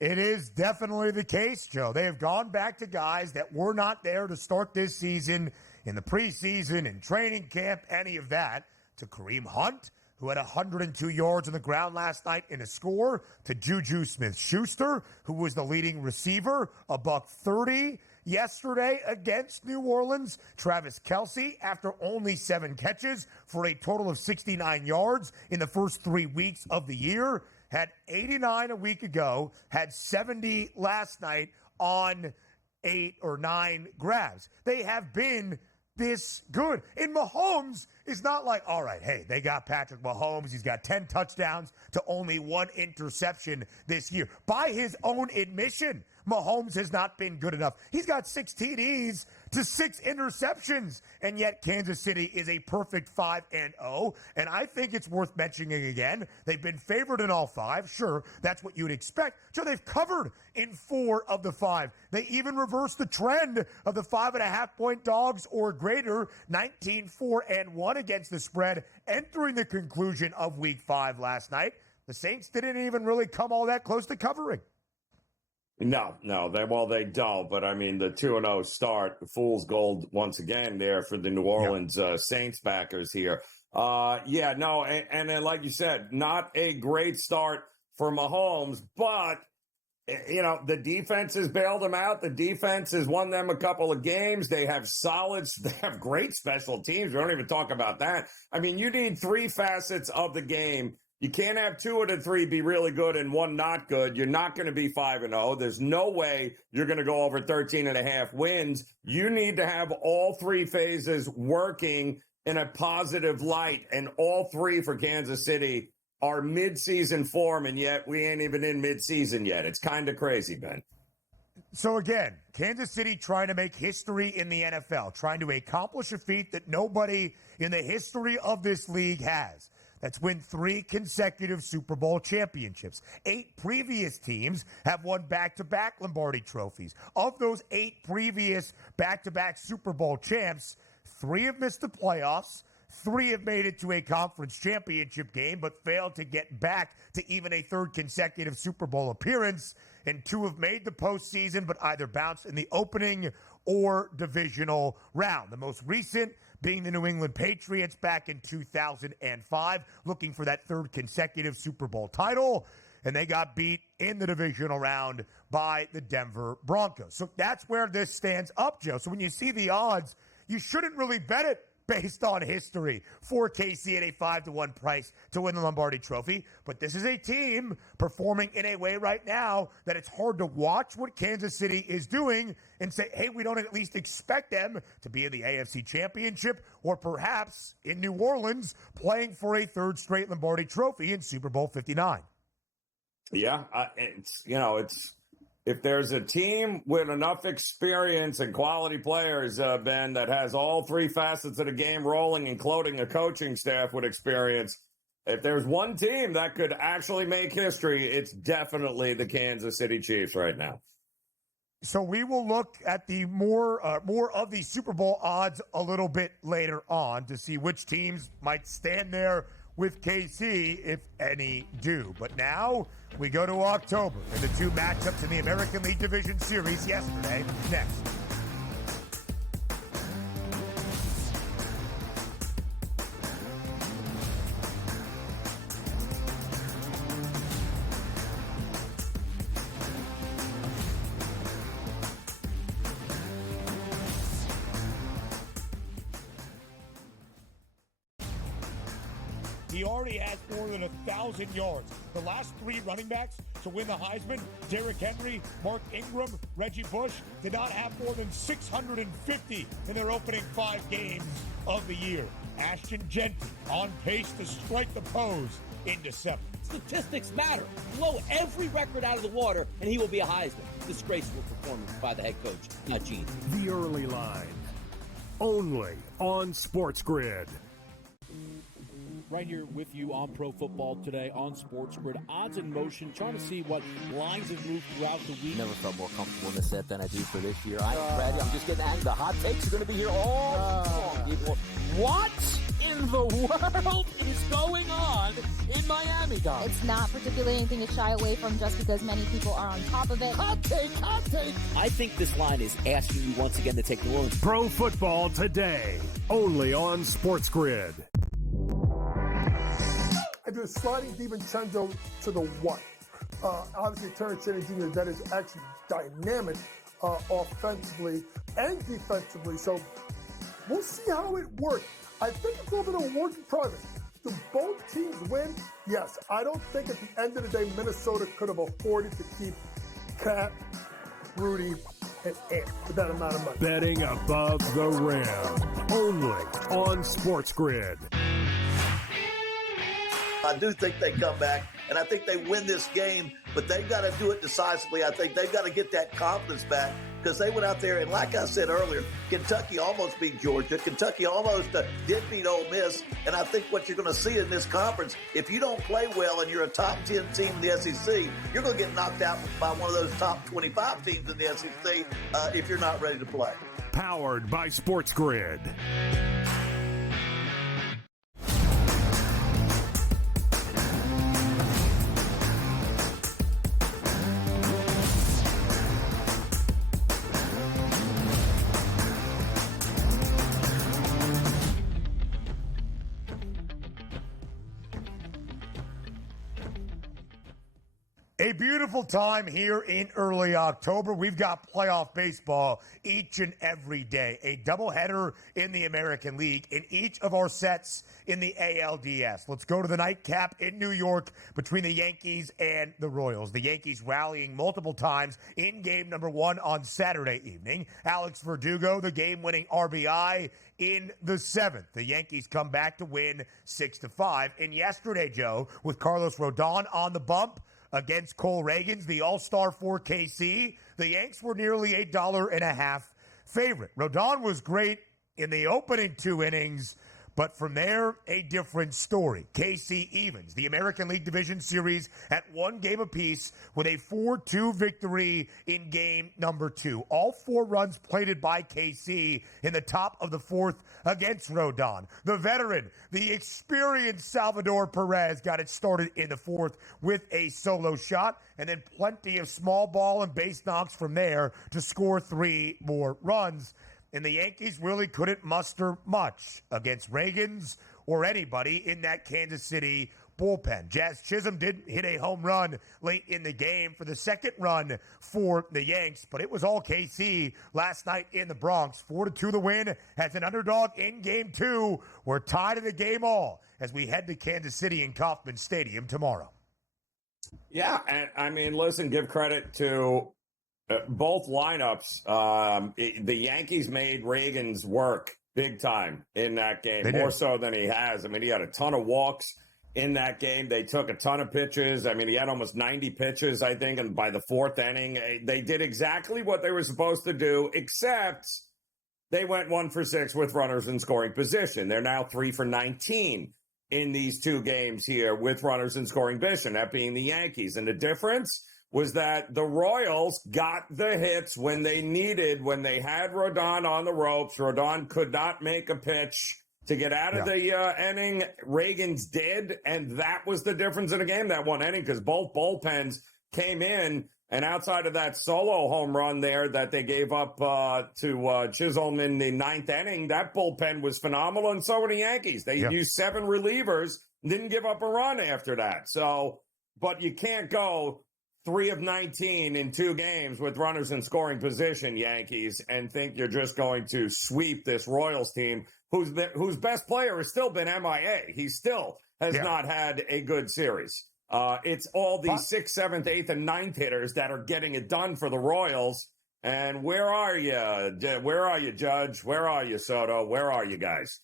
It is definitely the case, Joe. They have gone back to guys that were not there to start this season in the preseason, in training camp, any of that, to Kareem Hunt, who had 102 yards on the ground last night in a score, to Juju Smith-Schuster, who was the leading receiver, $130 yesterday against New Orleans. Travis Kelce, after only 7 catches for a total of 69 yards in the first 3 weeks of the year, had 89 a week ago, had 70 last night on 8 or 9 grabs. They have been this good. And Mahomes is not like, all right, hey, they got Patrick Mahomes. He's got 10 touchdowns to only 1 interception this year. By his own admission, Mahomes has not been good enough. He's got 6 TDs to 6 interceptions, and yet Kansas City is a perfect 5-0. And I think it's worth mentioning again, they've been favored in all 5. Sure, that's what you'd expect. So they've covered in 4 of the 5. They even reversed the trend of the 5.5-point dogs or greater, 19-4-1 against the spread, entering the conclusion of Week 5 last night. The Saints didn't even really come all that close to covering. No, they don't. But, I mean, the 2-0 start, fool's gold once again there for the New Orleans Saints backers here. And then, like you said, not a great start for Mahomes, but, the defense has bailed them out. The defense has won them a couple of games. They have great special teams. We don't even talk about that. I mean, you need 3 facets of the game. You can't have 2 of the 3 be really good and 1 not good. You're not going to be 5-0. There's no way you're going to go over 13.5 wins. You need to have all 3 phases working in a positive light, and all 3 for Kansas City are midseason form, and yet we ain't even in midseason yet. It's kind of crazy, Ben. So again, Kansas City trying to make history in the NFL, trying to accomplish a feat that nobody in the history of this league has. That's win 3 consecutive Super Bowl championships. 8 previous teams have won back-to-back Lombardi trophies. Of those 8 previous back-to-back Super Bowl champs, 3 have missed the playoffs. 3 have made it to a conference championship game, but failed to get back to even a 3rd consecutive Super Bowl appearance. And 2 have made the postseason, but either bounced in the opening or divisional round. The most recent being the New England Patriots back in 2005, looking for that 3rd consecutive Super Bowl title. And they got beat in the divisional round by the Denver Broncos. So that's where this stands up, Joe. So when you see the odds, you shouldn't really bet it based on history for KC at a 5-1 price to win the Lombardi Trophy. But this is a team performing in a way right now that it's hard to watch what Kansas City is doing and say, hey, we don't at least expect them to be in the AFC Championship or perhaps in New Orleans playing for a 3rd straight Lombardi Trophy in Super Bowl 59. Yeah, it's if there's a team with enough experience and quality players, Ben, that has all 3 facets of the game rolling, including a coaching staff with experience, if there's one team that could actually make history, it's definitely the Kansas City Chiefs right now. So we will look at the more of the Super Bowl odds a little bit later on to see which teams might stand there with KC, if any do. But now we go to October and the 2 matchups in the American League Division Series yesterday. Next. He already has more than 1,000 yards. The last 3 running backs to win the Heisman, Derrick Henry, Mark Ingram, Reggie Bush, did not have more than 650 in their opening 5 games of the year. Ashton Genty on pace to strike the pose in December. Statistics matter. Blow every record out of the water, and he will be a Heisman. Disgraceful performance by the head coach, not Gene. The Early Line, only on SportsGrid. Right here with you on Pro Football Today on SportsGrid. Odds in motion, trying to see what lines have moved throughout the week. Never felt more comfortable in the set than I do for this year. I'm ready. I'm just getting angry. The hot takes are going to be here all long, people. What in the world is going on in Miami, guys? It's not particularly anything to shy away from just because many people are on top of it. Hot take, hot take. I think this line is asking you once again to take New Orleans. Pro Football Today, only on SportsGrid. I do a sliding DiVincenzo to the 1. Obviously, Terrence Shannon Jr., that is actually dynamic offensively and defensively. So we'll see how it works. I think it's a little bit of a work in progress. Do both teams win? Yes. I don't think at the end of the day, Minnesota could have afforded to keep Cat, Rudy, and Ant for that amount of money. Betting above the rim, only on SportsGrid. I do think they come back, and I think they win this game, but they've got to do it decisively. I think they've got to get that confidence back because they went out there, and like I said earlier, Kentucky almost beat Georgia. Kentucky almost did beat Ole Miss, and I think what you're going to see in this conference, if you don't play well and you're a top 10 team in the SEC, you're going to get knocked out by one of those top 25 teams in the SEC if you're not ready to play. Powered by SportsGrid. A beautiful time here in early October. We've got playoff baseball each and every day. A doubleheader in the American League in each of our sets in the ALDS. Let's go to the nightcap in New York between the Yankees and the Royals. The Yankees rallying multiple times in game number 1 on Saturday evening. Alex Verdugo, the game-winning RBI in the 7th. The Yankees come back to win 6-5. And yesterday, Joe, with Carlos Rodon on the bump, against Cole Reagans, the all-star for KC. The Yanks were nearly $1.50 favorite. Rodon was great in the opening 2 innings, but from there, a different story. KC evens the American League Division Series at 1 game apiece with a 4-2 victory in game number 2. All 4 runs plated by KC in the top of the 4th against Rodon. The veteran, the experienced Salvador Perez got it started in the 4th with a solo shot, and then plenty of small ball and base knocks from there to score 3 more runs. And the Yankees really couldn't muster much against Reagans or anybody in that Kansas City bullpen. Jazz Chisholm did hit a home run late in the game for the second run for the Yanks, but it was all KC last night in the Bronx. 4-2 the win as an underdog in Game 2. We're tied in the game all as we head to Kansas City and Kauffman Stadium tomorrow. Yeah, and I mean, listen, give credit to both lineups. The Yankees made Reagans work big time in that game, more so than he has. I mean, he had a ton of walks in that game. They took a ton of pitches. I mean, he had almost 90 pitches, I think, and by the 4th inning, they did exactly what they were supposed to do, except they went 1 for 6 with runners in scoring position. They're now 3 for 19 in these 2 games here with runners in scoring position, that being the Yankees. And the difference was that the Royals got the hits when they needed, when they had Rodon on the ropes. Rodon could not make a pitch to get out of the inning. Reagans did, and that was the difference in the game, that 1 inning, because both bullpens came in, and outside of that solo home run there that they gave up to Chisholm in the 9th inning, that bullpen was phenomenal, and so were the Yankees. They used 7 relievers, didn't give up a run after that. So, but you can't go 3 of 19 in 2 games with runners in scoring position, Yankees, and think you're just going to sweep this Royals team, whose best player has still been MIA. He still has not had a good series. It's all the 6th, 7th, 8th, and 9th hitters that are getting it done for the Royals. And where are you? Where are you, Judge? Where are you, Soto? Where are you guys?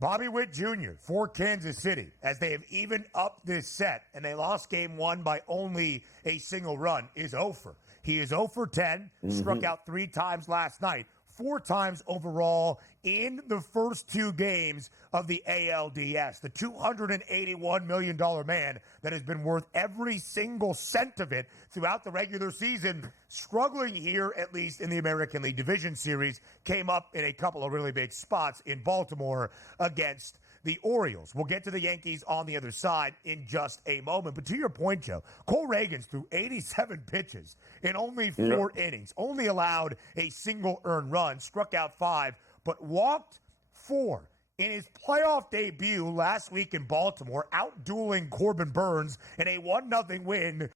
Bobby Witt Jr. for Kansas City, as they have evened up this set, and they lost game 1 by only a single run, is 0 for. He is 0 for 10, struck out 3 times last night, 4 times overall in the first 2 games of the ALDS. The $281 million man that has been worth every single cent of it throughout the regular season, struggling here, at least in the American League Division Series, came up in a couple of really big spots in Baltimore against the Orioles. We'll get to the Yankees on the other side in just a moment. But to your point, Joe, Cole Reagans threw 87 pitches in only 4 innings, only allowed a single earned run, struck out 5, but walked 4. In his playoff debut last week in Baltimore, out-dueling Corbin Burns in a 1-0 win,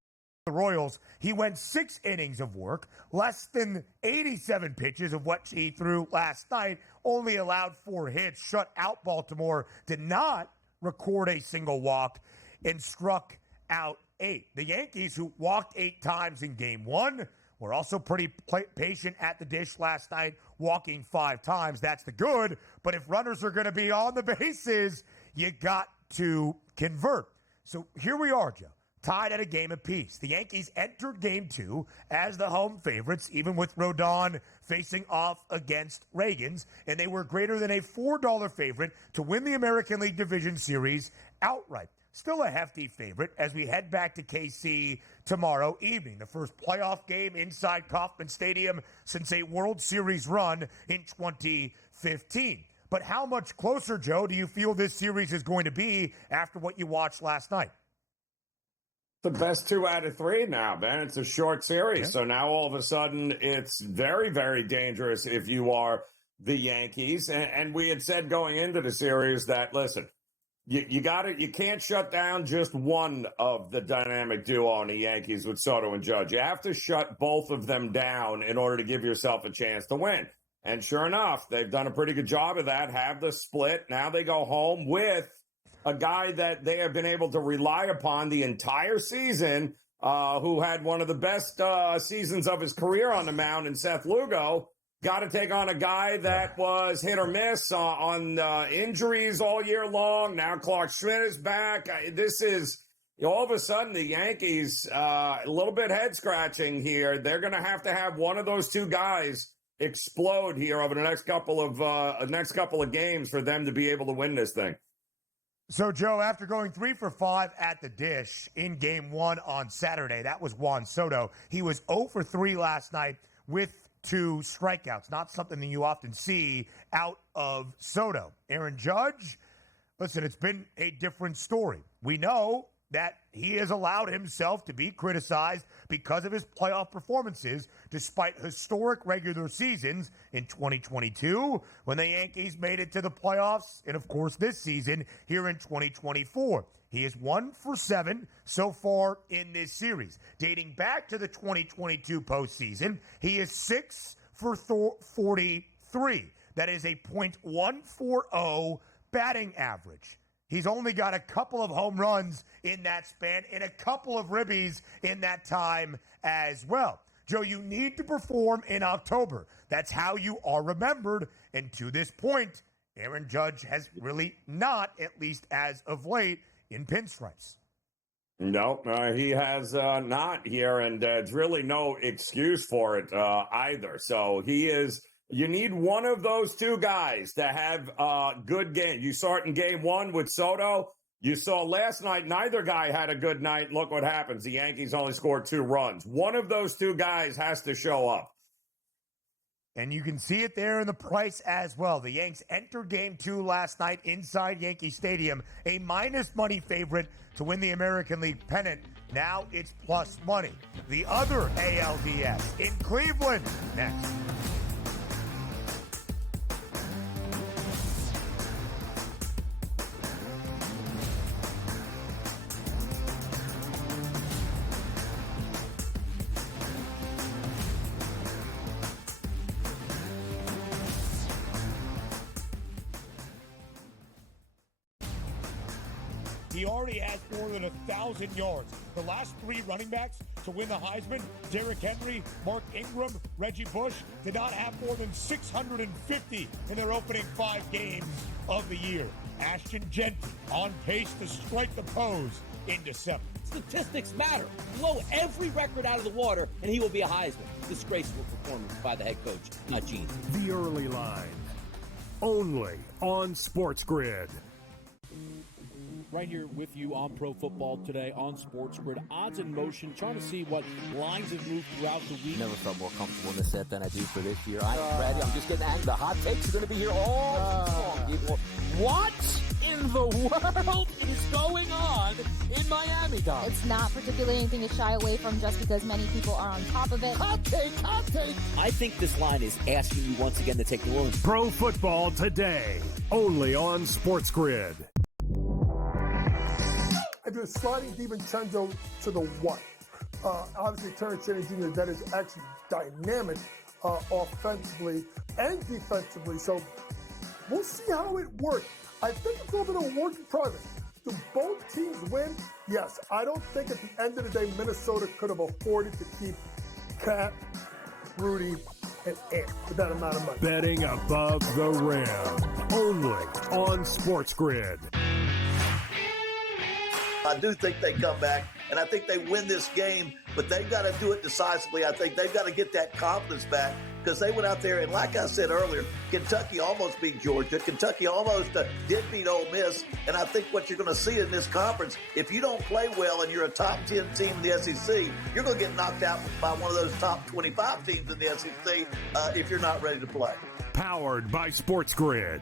the Royals, he went 6 innings of work, less than 87 pitches of what he threw last night, only allowed 4 hits, shut out Baltimore, did not record a single walk, and struck out 8. The Yankees, who walked 8 times in game 1, were also pretty patient at the dish last night, walking 5 times. That's the good, but if runners are going to be on the bases, you got to convert. So here we are, Joe, tied at a game apiece. The Yankees entered game 2 as the home favorites, even with Rodon facing off against Reagans, and they were greater than a $4 favorite to win the American League Division Series outright. Still a hefty favorite as we head back to KC tomorrow evening, the first playoff game inside Kauffman Stadium since a World Series run in 2015. But how much closer, Joe, do you feel this series is going to be after what you watched last night? The best 2 out of 3 now, man. It's a short series. So now all of a sudden it's very, very dangerous if you are the Yankees. And we had said going into the series that, listen, you can't shut down just one of the dynamic duo on the Yankees with Soto and Judge. You have to shut both of them down in order to give yourself a chance to win. And sure enough, they've done a pretty good job of that, have the split. Now they go home with a guy that they have been able to rely upon the entire season, who had one of the best seasons of his career on the mound in Seth Lugo. Got to take on a guy that was hit or miss on injuries all year long. Now Clark Schmidt is back. This is all of a sudden the Yankees, a little bit head scratching here. They're going to have one of those two guys explode here over the next couple of games for them to be able to win this thing. So, Joe, after going 3 for 5 at the dish in Game 1 on Saturday, that was Juan Soto. He was 0 for 3 last night with 2 strikeouts. Not something that you often see out of Soto. Aaron Judge, listen, it's been a different story. We know that he has allowed himself to be criticized because of his playoff performances, despite historic regular seasons in 2022 when the Yankees made it to the playoffs, and of course this season here in 2024. He is 1 for 7 so far in this series. Dating back to the 2022 postseason, he is 6 for 43. That is a .140 batting average. He's only got a couple of home runs in that span and a couple of ribbies in that time as well. Joe, you need to perform in October. That's how you are remembered. And to this point, Aaron Judge has really not, at least as of late, in pinstripes. No, he has not here, and it's really no excuse for it either. So he is... You need one of those two guys to have a good game. You saw it in Game 1 with Soto. You saw last night, neither guy had a good night. Look what happens. The Yankees only scored 2 runs. One of those two guys has to show up. And you can see it there in the price as well. The Yanks entered Game 2 last night inside Yankee Stadium, a minus money favorite to win the American League pennant. Now it's plus money. The other ALDS in Cleveland next. He already has more than 1,000 yards. The last 3 running backs to win the Heisman, Derrick Henry, Mark Ingram, Reggie Bush, did not have more than 650 in their opening 5 games of the year. Ashton Genty on pace to strike the pose in December. Statistics matter. Blow every record out of the water, and he will be a Heisman. Disgraceful performance by the head coach, not Gene. The Early Line, only on SportsGrid. Right here with you on Pro Football Today on SportsGrid. Odds in motion, trying to see what lines have moved throughout the week. Never felt more comfortable in this set than I do for this year. I'm ready. I'm just getting angry. The hot takes are going to be here all long, people. What in the world is going on in Miami, Dom? It's not particularly anything to shy away from just because many people are on top of it. Hot take, hot take. I think this line is asking you once again to take the Orleans. Pro Football Today, only on SportsGrid. I do a sliding DiVincenzo to the what? Obviously, Terrence Jennings Jr., that is actually dynamic offensively and defensively. So we'll see how it works. I think it's a little bit of a work in progress. Do both teams win? Yes. I don't think at the end of the day, Minnesota could have afforded to keep Cat, Rudy, and Ant with that amount of money. Betting above the rim, only on SportsGrid. I do think they come back, and I think they win this game, but they've got to do it decisively. I think they've got to get that confidence back because they went out there, and like I said earlier, Kentucky almost beat Georgia. Kentucky almost did beat Ole Miss, and I think what you're going to see in this conference, if you don't play well and you're a top 10 team in the SEC, you're going to get knocked out by one of those top 25 teams in the SEC if you're not ready to play. Powered by SportsGrid.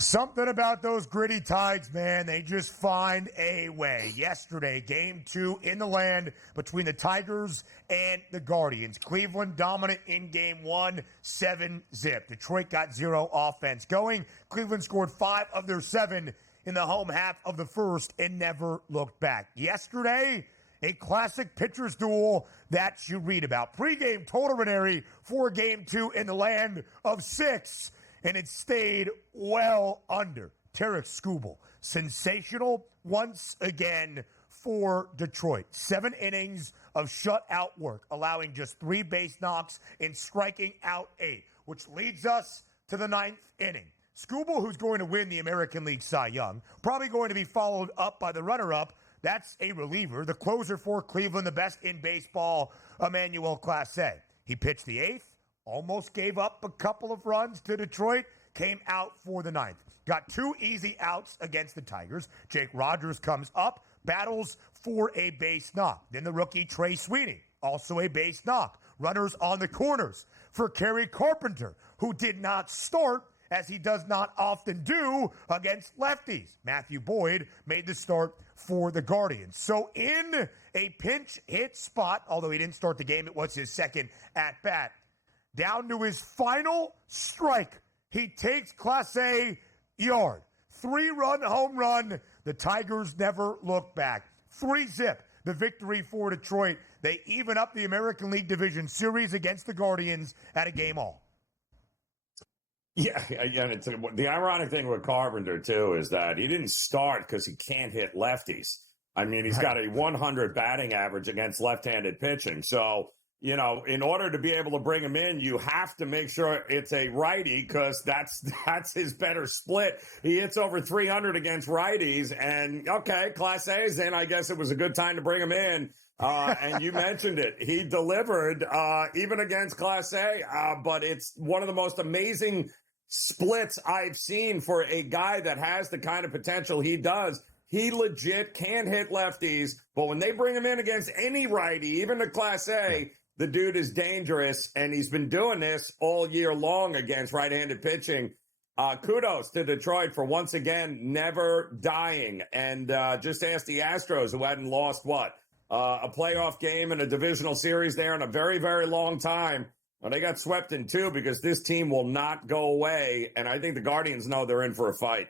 Something about those gritty Tides, man. They just find a way. Yesterday, Game 2 in the land between the Tigers and the Guardians. Cleveland dominant in Game 1, 7-0. Detroit got 0 offense going. Cleveland scored 5 of their 7 in the home half of the first and never looked back. Yesterday, a classic pitcher's duel that you read about. Pre-game preliminary for Game 2 in the land of 6. and it stayed well under. Tarek Skubal, sensational once again for Detroit. 7 innings of shutout work, allowing just 3 base knocks and striking out 8, which leads us to the 9th inning. Skubal, who's going to win the American League Cy Young, probably going to be followed up by the runner-up. That's a reliever, the closer for Cleveland, the best in baseball, Emmanuel Clase. He pitched the 8th, almost gave up a couple of runs to Detroit, came out for the 9th. Got 2 easy outs against the Tigers. Jake Rogers comes up, battles for a base knock. Then the rookie Trey Sweeney, also a base knock. Runners on the corners for Kerry Carpenter, who did not start, as he does not often do against lefties. Matthew Boyd made the start for the Guardians. So in a pinch hit spot, although he didn't start the game, it was his second at-bat. Down to his final strike, he takes Clase yard. 3-run home run. The Tigers never look back. 3-zip, the victory for Detroit. They even up the American League Division Series against the Guardians at a game all. Yeah, again, the ironic thing with Carpenter, too, is that he didn't start because he can't hit lefties. I mean, he's got a 100 batting average against left-handed pitching. So, you know, in order to be able to bring him in, you have to make sure it's a righty because that's his better split. He hits over 300 against righties. And, okay, Class A is in. I guess it was a good time to bring him in. And you mentioned it. He delivered even against Class A. But it's one of the most amazing splits I've seen for a guy that has the kind of potential he does. He legit can hit lefties, but when they bring him in against any righty, even the Class A, the dude is dangerous, and he's been doing this all year long against right-handed pitching. Kudos to Detroit for once again never dying. And just ask the Astros, who hadn't lost, a playoff game and a divisional series there in a very, very long time. Well, they got swept in 2 because this team will not go away, and I think the Guardians know they're in for a fight.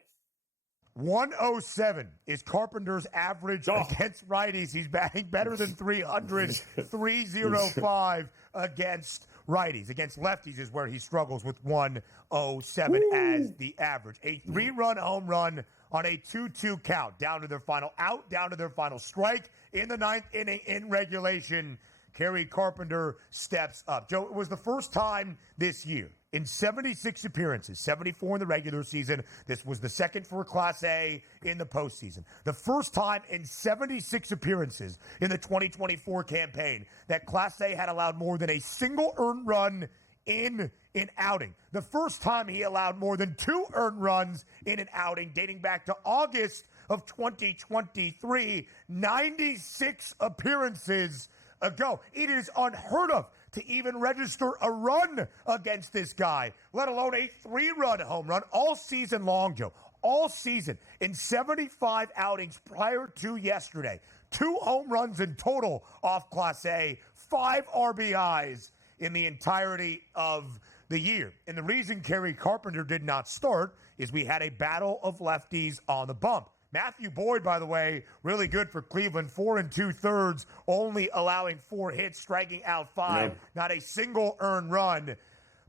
107 is Carpenter's average against righties. He's batting better than 300, 305 against righties. Against lefties is where he struggles with 107 as the average. A 3-run home run on a 2-2 count, down to their final out, down to their final strike in the 9th inning in regulation. Kerry Carpenter steps up. Joe, it was the first time this year in 76 appearances, 74 in the regular season. This was the second for Class A in the postseason. The first time in 76 appearances in the 2024 campaign that Class A had allowed more than a single earned run in an outing. The first time he allowed more than 2 earned runs in an outing dating back to August of 2023, 96 appearances ago. It is unheard of to even register a run against this guy, let alone a 3-run home run all season long, Joe. All season, in 75 outings prior to yesterday. 2 home runs in total off Class A, 5 RBIs in the entirety of the year. And the reason Kerry Carpenter did not start is we had a battle of lefties on the bump. Matthew Boyd, by the way, really good for Cleveland, 4 2/3, only allowing 4 hits, striking out 5, not a single earned run,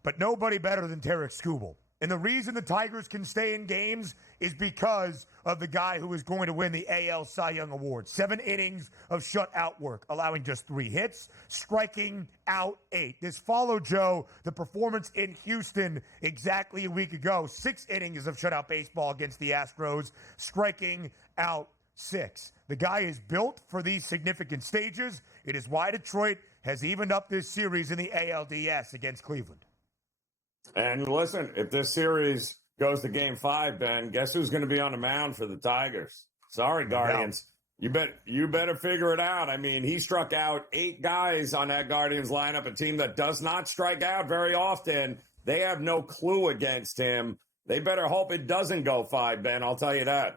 but nobody better than Tarek Skubal. And the reason the Tigers can stay in games is because of the guy who is going to win the AL Cy Young Award. 7 innings of shutout work, allowing just 3 hits, striking out 8. This followed, Joe, the performance in Houston exactly a week ago. 6 innings of shutout baseball against the Astros, striking out 6. The guy is built for these significant stages. It is why Detroit has evened up this series in the ALDS against Cleveland. And listen, if this series goes to Game 5, Ben, guess who's going to be on the mound for the Tigers? Sorry, Guardians. You better figure it out. I mean, he struck out 8 guys on that Guardians lineup, a team that does not strike out very often. They have no clue against him. They better hope it doesn't go 5, Ben. I'll tell you that.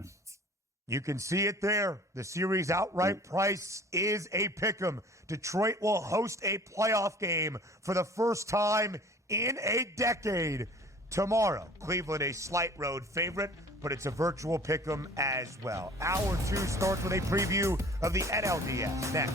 You can see it there. The series outright price is a pick'em. Detroit will host a playoff game for the first time in a decade tomorrow. Cleveland, a slight road favorite, but it's a virtual pick'em as well. Hour 2 starts with a preview of the NLDS next.